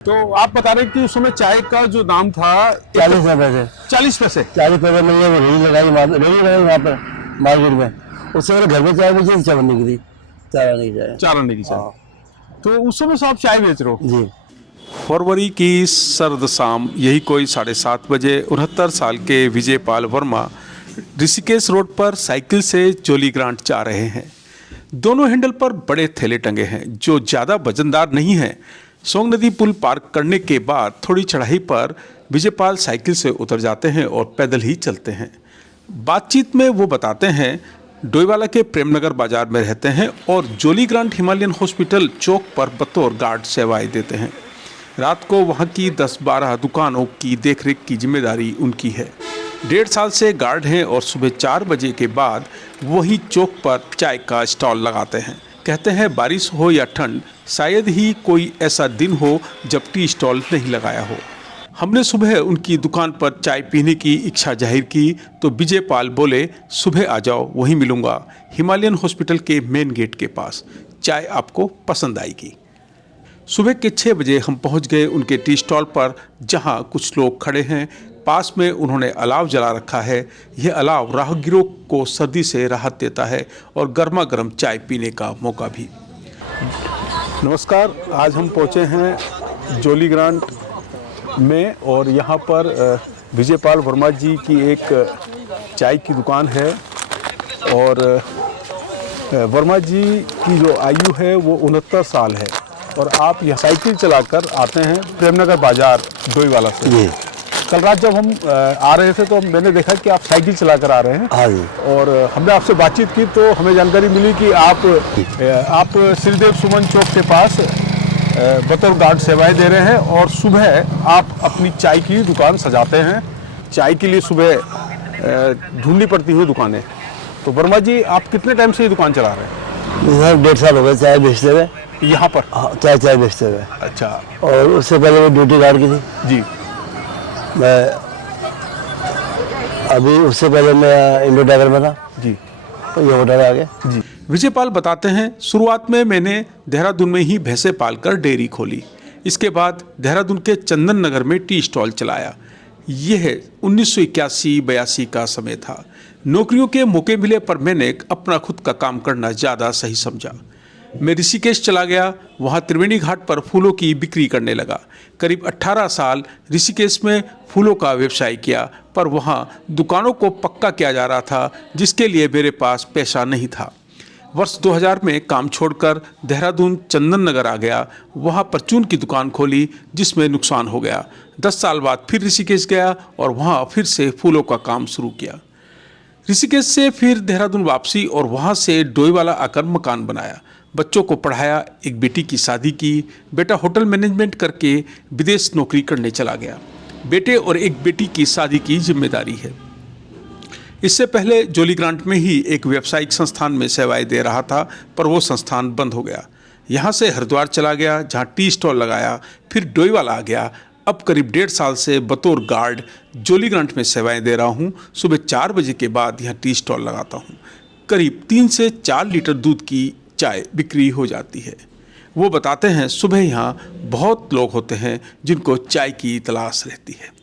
तो आप बता रहे कि उस समय चाय का जो दाम था 40 रुपए से 40 पैसे। 40 रुपए में ये रेडी लगाई वहाँ पर मार्केट में। उससे मेरे घर में चाय मुझे चाय बनने की थी, चाय आने की चाय। 4 आने की चाय। तो उस समय से आप चाय बेच रहे हो? जी। फरवरी की सर्द शाम यही कोई 7:30 बजे 69 साल के विजयपाल वर्मा ऋषिकेश रोड पर साइकिल से जोली ग्रांट जा रहे हैं। दोनों हैंडल पर बड़े थैले टंगे हैं जो ज़्यादा वजनदार नहीं हैं। सोंग नदी पुल पार करने के बाद थोड़ी चढ़ाई पर विजयपाल साइकिल से उतर जाते हैं और पैदल ही चलते हैं। बातचीत में वो बताते हैं डोईवाला के प्रेमनगर बाजार में रहते हैं और जोली ग्रांट हिमालयन हॉस्पिटल चौक पर बतौर गार्ड सेवाएं देते हैं। रात को वहां की 10-12 दुकानों की देखरेख की जिम्मेदारी उनकी है। 1.5 साल से गार्ड हैं और सुबह 4 बजे के बाद वही चौक पर चाय का स्टॉल लगाते हैं। कहते हैं बारिश हो या ठंड, शायद ही कोई ऐसा दिन हो जब टी स्टॉल नहीं लगाया हो। हमने सुबह उनकी दुकान पर चाय पीने की इच्छा जाहिर की तो विजयपाल बोले, सुबह आ जाओ, वहीं मिलूंगा, हिमालयन हॉस्पिटल के मेन गेट के पास। चाय आपको पसंद आएगी। सुबह के 6 बजे हम पहुंच गए उनके टी स्टॉल पर, जहां कुछ लोग खड़े हैं। पास में उन्होंने अलाव जला रखा है। यह अलाव राहगीरों को सर्दी से राहत देता है और गर्मा गर्म चाय पीने का मौका भी। नमस्कार, आज हम पहुंचे हैं जोली ग्रांट में और यहाँ पर विजयपाल वर्मा जी की एक चाय की दुकान है। और वर्मा जी की जो आयु है वो 69 साल है और आप यहाँ साइकिल चलाकर आते हैं प्रेमनगर बाजार डोईवाला से। कल रात जब हम आ रहे थे तो मैंने देखा कि आप साइकिल चलाकर आ रहे हैं। हाँ जी। और हमने आपसे बातचीत की तो हमें जानकारी मिली कि आप श्रीदेव सुमन चौक के पास बतौर गार्ड सेवाएं दे रहे हैं और सुबह आप अपनी चाय की दुकान सजाते हैं। चाय के लिए सुबह ढूंढनी पड़ती हुई दुकानें। तो वर्मा जी, आप कितने टाइम से ये दुकान चला रहे हैं? 1.5 साल हो गए चाय बेचते हुए। यहाँ पर? हाँ, चाय बेचते हुए। अच्छा। और उससे पहले मैं ड्यूटी गार्ड की थी। जी। मैं अभी उससे पहले मैं इंडो टाइगर में था जी। तो ये होटल आ गया जी। विजयपाल बताते हैं, शुरुआत में मैंने देहरादून में ही भैंसे पालकर डेयरी खोली। इसके बाद देहरादून के चंदन नगर में टी स्टॉल चलाया। यह 1981-82 का समय था। नौकरियों के मौके मिले पर मैंने अपना खुद का काम करना ज़्यादा सही समझा। मैं ऋषिकेश चला गया, वहाँ त्रिवेणी घाट पर फूलों की बिक्री करने लगा। करीब 18 साल ऋषिकेश में फूलों का व्यवसाय किया, पर वहाँ दुकानों को पक्का किया जा रहा था जिसके लिए मेरे पास पैसा नहीं था। वर्ष 2000 में काम छोड़कर देहरादून चंदन नगर आ गया। वहाँ परचून की दुकान खोली जिसमें नुकसान हो गया। 10 साल बाद फिर ऋषिकेश गया और वहाँ फिर से फूलों का काम शुरू किया। ऋषिकेश से फिर देहरादून वापसी और वहाँ से डोईवाला आकर मकान बनाया। बच्चों को पढ़ाया, एक बेटी की शादी की। बेटा होटल मैनेजमेंट करके विदेश नौकरी करने चला गया। बेटे और एक बेटी की शादी की जिम्मेदारी है। इससे पहले जोली ग्रांट में ही एक व्यावसायिक संस्थान में सेवाएं दे रहा था, पर वो संस्थान बंद हो गया। यहाँ से हरिद्वार चला गया, जहाँ टी स्टॉल लगाया। फिर डोईवाला आ गया। अब करीब 1.5 साल से बतौर गार्ड जोली ग्रांट में सेवाएं दे रहा हूँ। सुबह 4 बजे के बाद यहाँ टी स्टॉल लगाता हूँ। करीब 3 से 4 लीटर दूध की चाय बिक्री हो जाती है। वो बताते हैं सुबह यहाँ बहुत लोग होते हैं जिनको चाय की तलाश रहती है।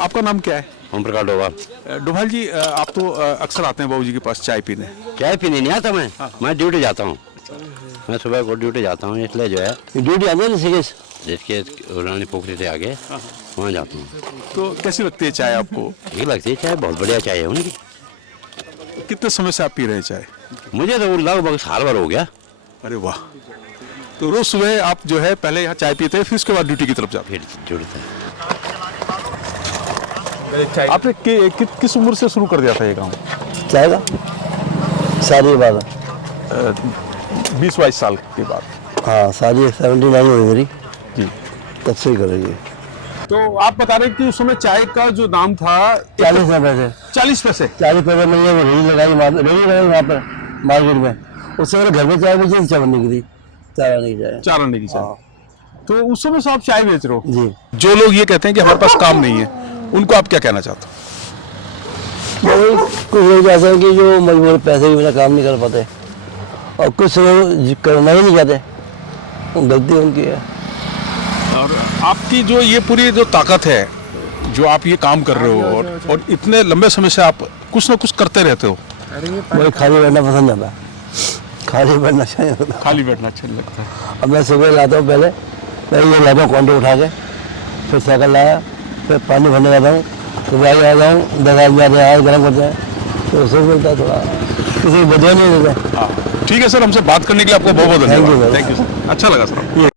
आपका नाम क्या है? ओम प्रकाश डोभाल। डोभाल जी, आप तो अक्सर आते हैं बाबूजी के पास चाय पीने। चाय पीने नहीं आता मैं ड्यूटी जाता हूँ। मैं सुबह को ड्यूटी जाता हूँ, इसलिए जो है ड्यूटी आते हैं ऋषिकेश। देश के रानी पोखरी से आगे वहाँ जाता हूँ। तो कैसी लगती है चाय आपको? ठीक लगती है चाय, बहुत बढ़िया चाय है उनकी। कितने समय से आप पी रहे हैं चाय? मुझे तो लगभग साल भर हो गया। अरे वाह। तो रोज सुबह आप जो है पहले यहाँ चाय पीते हैं, फिर उसके बाद ड्यूटी की तरफ जाते फिर जुड़ता है। हैं। आपने किस उम्र से शुरू कर दिया था ये काम? चाय का शादी के बाद। 20-22 साल के बाद। हाँ, शादी 79 हुई मेरी, जी। तब से ही करेंगे। तो आप बता रहे हैं कि उस समय चाय का जो दाम था 40 पैसे 40 पैसे। 40 पैसे में ये रेडी लगाई वहाँ पर मार्केट में। उससे मेरे घर में चाय बेची थी, चाय बनने की थी, चाय आने की चाय। 4 आने की चाय। तो उस समय से आप चाय बेच रहे हो? जी। जो लोग ये कहते हैं कि हमारे पास काम नहीं है, उनको आप क्या कहना चाहते हो? कुछ लोग ऐसे हैं कि जो मजबूर पैसे के बिना काम नहीं कर पाते, और कुछ लोग करना ही नहीं चाहते, गलती उनकी है। और आपकी जो ये पूरी जो ताकत है, जो आप ये काम कर रहे हो और इतने लंबे समय से आप कुछ ना कुछ करते रहते हो। मुझे खाली बैठना पसंद आता है, खाली बैठना चाहिए। खाली बैठना अच्छा नहीं लगता है। अब मैं सुबह लाता हूँ, पहले ये लाता हूँ कॉन्टे उठा के, फिर साइकिल लाया, फिर पानी भरने जाता हूँ, सुबह आ जाता हूँ, 10 आदमी आते हैं, गर्म करते हैं, तो उससे मिलता है थोड़ा, किसी को बदला नहीं देता। हाँ, ठीक है सर, हमसे बात करने के लिए आपको बहुत बहुत Thank you, धन्यवाद। sir. थैंक यू सर, अच्छा लगा सर।